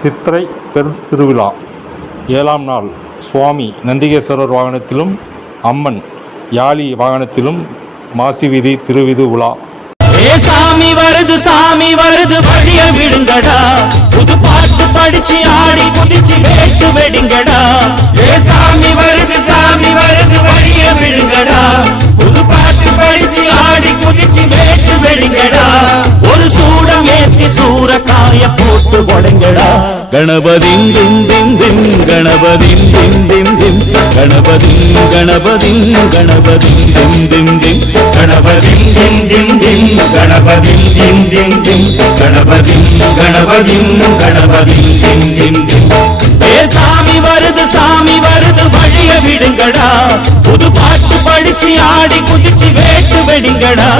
சித்திரை பெருந்திருவிழா 7ஆம் நாள் சுவாமி நந்திகேஸ்வரர் வாகனத்திலும் அம்மன் யாழி வாகனத்திலும் மாசிவீதி திருவிது உலா. சாமி வருது வழிய விடுங்கடா, புது பாட்டு படிச்சு ஆடி குதிச்சு வேட்டு வெடிங்கடா. சாமி வருது வழிய விடுங்கடா, புது பாட்டு படிச்சு ஆடி குதிச்சு வேட்டு வெடிங்கடா. ஒரு சூடம் ஏத்தி சூரக்காய போட்டு உடைங்கடா. கணபதி திம் திம் திம் கணபதி திம் திம் திம் கணபதி கணபதி கணபதி திம் திம் திம் கணபதி திம் திம் திம் கணபதி திம் திம் திம் கணபதி கணபதி கணபதி திம் திம் திம். சாமி வருது வழிய விடுங்கடா, புது பாட்டு படிச்சு ஆடி குதிச்சு வேட்டு வெடிங்கடா.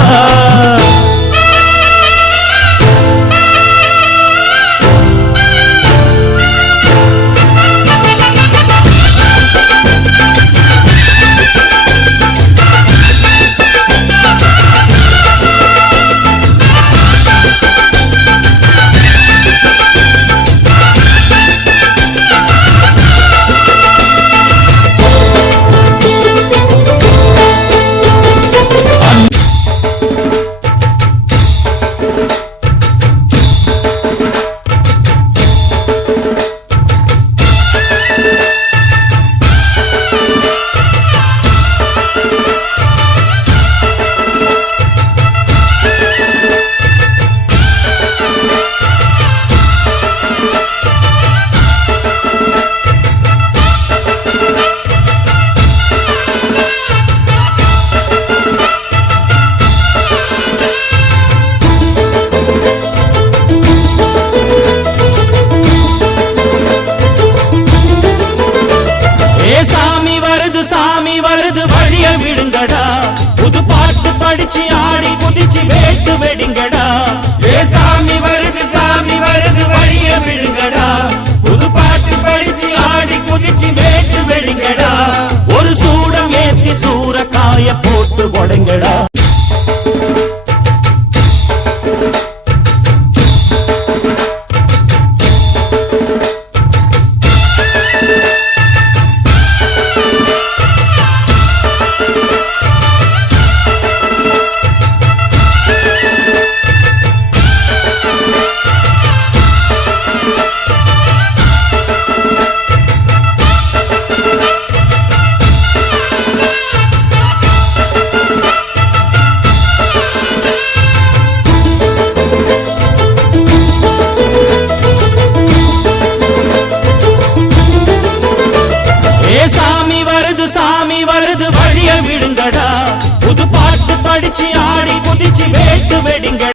சாமி வருது வழிய விடுங்கடா, புது பாட்டு படிச்சு ஆடி குதிச்சு வேட்டு வெடிங்கடா. சாமி வருது வழிய விடுங்கடா, புது பாட்டு படிச்சு ஆடி குதிச்சு வேட்டு வெடிங்கடா. ஒரு சூடம் ஏத்தி சூரக்காய போட்டு உடைங்கடா. சாமி வருது வழிய விடுங்கடா, புது பாட்டு படிச்சு